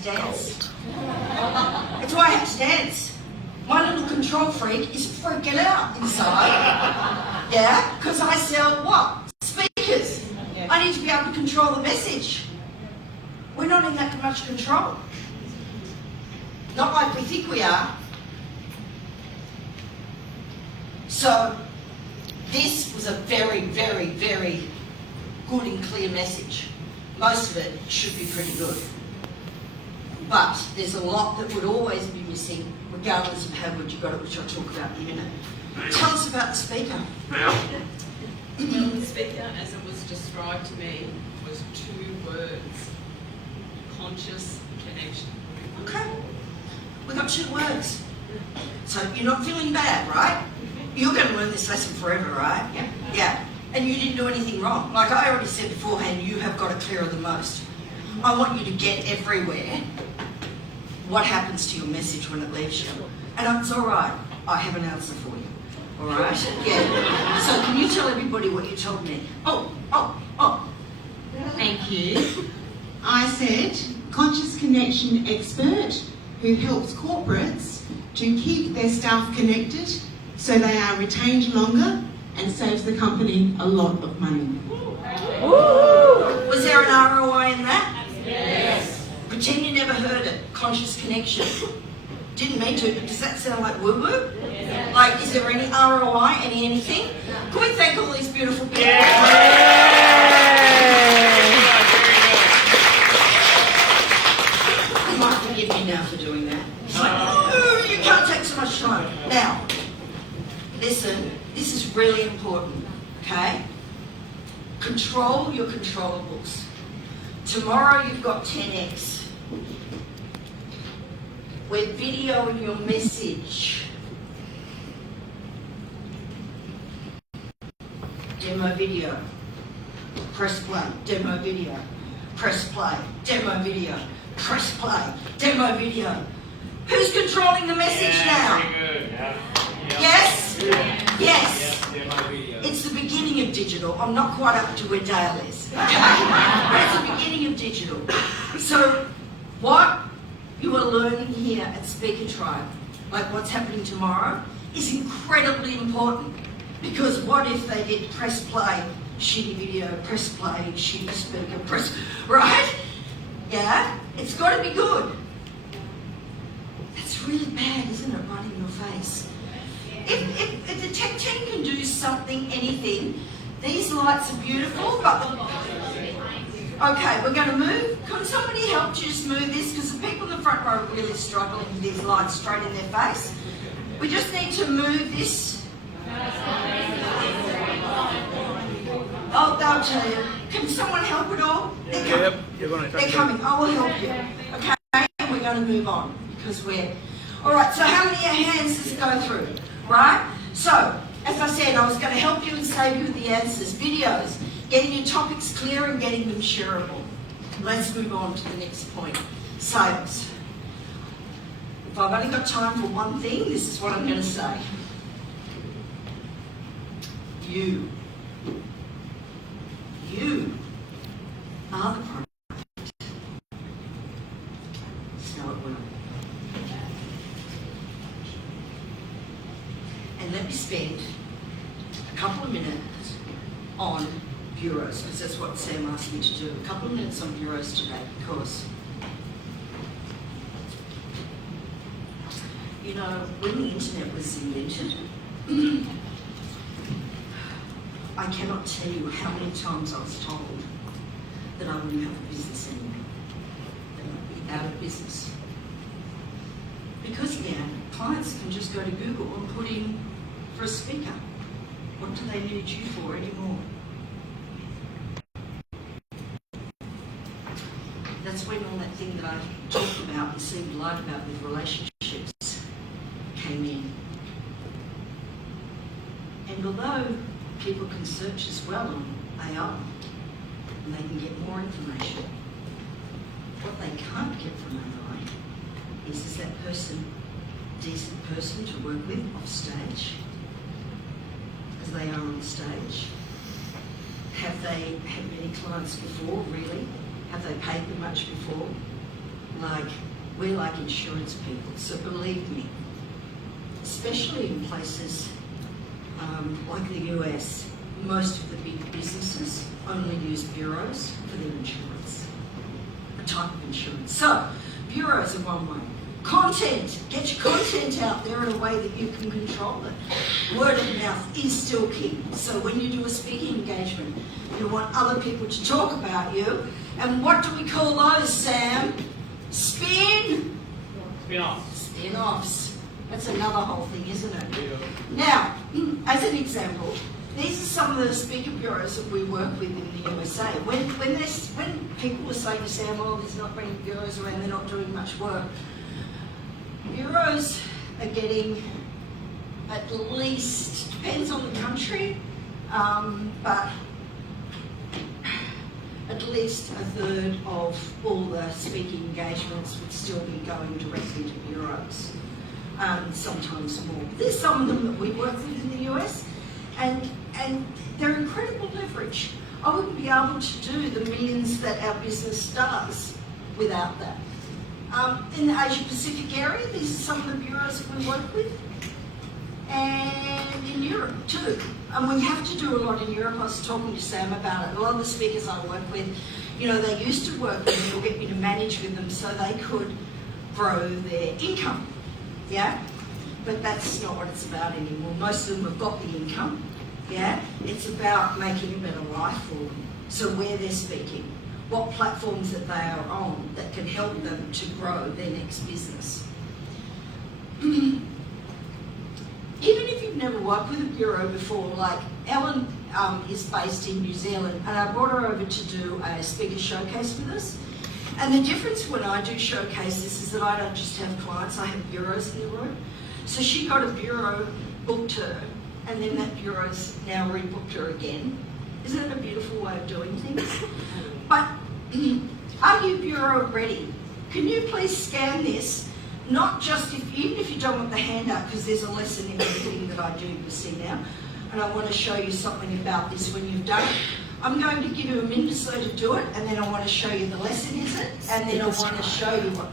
to dance. It's why I had to dance. My little control freak is freaking out inside. Yeah? Because I sell what? Speakers. I need to be able to control the message. We're not in that much control. Not like we think we are. So, this was a very, very, very good and clear message. Most of it should be pretty good. But there's a lot that would always be missing, regardless of how good you got it, which I'll talk about in a minute. Tell us about the speaker. Well, the speaker, as it was described to me, was 2 words. Conscious connection. Okay. We got 2 words. So you're not feeling bad, right? You're going to learn this lesson forever, right? Yeah. Yeah. And you didn't do anything wrong. Like I already said beforehand, you have got it clearer than most. I want you to get everywhere what happens to your message when it leaves you. And it's all right. I have an answer for you. All right? Yeah. So can you tell everybody what you told me? Oh. Thank you. I said, conscious connection expert who helps corporates to keep their staff connected so they are retained longer and saves the company a lot of money. Was there an ROI in that? Yes. Pretend you never heard it. Conscious connection. Didn't mean to, but does that sound like woo-woo? Yes. Like, is there any ROI, anything? Can we thank all these beautiful people? You might forgive me now for doing that. It's like, oh, you can't take so much time. Now, listen, this is really important, okay? Control your controllables. Tomorrow you've got 10x. We're videoing your message. Demo video. Press play. Demo video. Press play. Demo video. Press play. Demo video. Who's controlling the message now? Very good. Yes? Yeah. Yes. Demo video. It's the beginning of digital. I'm not quite up to where Dale is. Okay? But it's the beginning of digital. So what you are learning here at Speaker Tribe, like what's happening tomorrow, is incredibly important. Because what if they did press play, shitty video, press play, shitty speaker, press, right? Yeah? It's got to be good. That's really bad, isn't it, right in your face? If the tech team can do something, anything, these lights are beautiful, but... Okay, we're going to move. Can somebody help you just move this? Because the people in the front row are really struggling with these lights straight in their face. We just need to move this. Oh, they'll tell you. Can someone help at all? They're coming. They're coming. I will help you. Okay, and we're going to move on because we're... All right, so how many hands does it go through? Right? So, as I said, I was going to help you and save you with the answers. Videos. Getting your topics clear and getting them shareable. Let's move on to the next point. Sales. If I've only got time for one thing, this is what I'm going to say. You are the product. Sell it well. And let me spend a couple of minutes on bureaus, because that's what Sam asked me to do. A couple of minutes on bureaus today, because, you know, when the internet was invented, I cannot tell you how many times I was told that I wouldn't have a business anymore, that I'd be out of business. Because now, clients can just go to Google and put in for a speaker. What do they need you for anymore? That's when all that thing that I talked about and seemed light about with relationships came in. And although people can search as well on AI and they can get more information, what they can't get from AI is that person, decent person to work with off stage, as they are on stage. Have they had many clients before, really? Have they paid them much before? we're like insurance people, so believe me, especially in places like the US, most of the big businesses only use bureaus for their insurance, a type of insurance. So, bureaus are one way. Content, get your content out there in a way that you can control it. Word of mouth is still key. So when you do a speaking engagement, you want other people to talk about you. And what do we call those, Sam? Spin-offs. Spin-offs. That's another whole thing, isn't it? Yeah. Now, as an example, these are some of the speaker bureaus that we work with in the USA. When people were saying to Sam, "Oh, there's not many bureaus around, they're not doing much work," bureaus are getting at least, depends on the country, but at least a third of all the speaking engagements would still be going directly to bureaus, sometimes more. There's some of them that we work with in the US, and they're incredible leverage. I wouldn't be able to do the millions that our business does without that. In the Asia Pacific area, these are some of the bureaus that we work with, and in Europe too. And we have to do a lot in Europe. I was talking to Sam about it. A lot of the speakers I work with, they used to work with me or get me to manage with them so they could grow their income. Yeah? But that's not what it's about anymore. Most of them have got the income. Yeah? It's about making a better life for them. So where they're speaking, what platforms that they are on that can help them to grow their next business. Even if you've never worked with a bureau before, like Ellen is based in New Zealand, and I brought her over to do a speaker showcase with us. And the difference when I do showcases is that I don't just have clients, I have bureaus in the room. So she got a bureau, booked her, and then that bureau's now rebooked her again. Isn't it a beautiful way of doing things? But are you bureau ready? Can you please scan this? Not just even if you don't want the handout, because there's a lesson in everything that I do, you see now. And I want to show you something about this when you've done it. I'm going to give you a minute or so to do it, and then I want to show you the lesson, is it? And then I want to show you what